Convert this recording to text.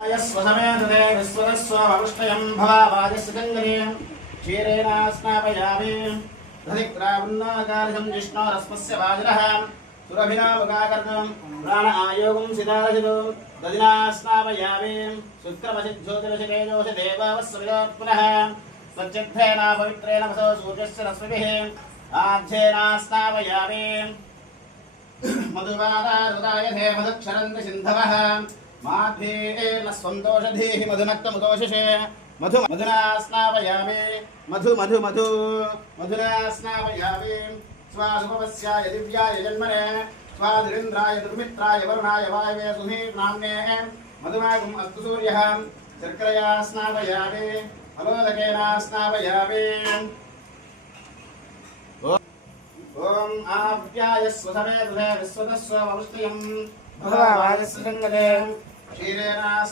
स्वसमेतते विश्वतस्वमवृष्टयं भवावाजस्य गङ्गने क्षीरेण स्नापयामि दधिक्रावन्नाकारजं जिष्णोरस्मस्य वाजिनः सुरभिनामुगाकर्तुं प्राण आयोगं सितारजितो दधिना स्नापयामि शुक्रमसिद्धोतिरशितेजोषि देवावस्सविदोत् पुनः सच्चिद्धेन पवित्रेण वसो सूर्यस्य रश्मिभिः आध्येन स्नापयामि मधुवादारुदायधे मधुक्षरन्ति सिन्धवः माध्वेन स्वन्तोषधीः मधुनक्तमुदोषिषे मधुना स्नापयामि मधुना स्नापयामि स्वासुपवस्याय दिव्याय जन्मने स्वाधीन्द्राय दुर्मित्राय वरुणाय वायवे सुधीर्नाम्ने मधुमागुम् अस्तु सूर्यः शर्करया स्नापयामि अलोदकेन स्नापयामि ओम आव्याय स्वसमेतते विश्वतस्वमवृष्टयं भवावाजस्य गङ्गने क्षीरेण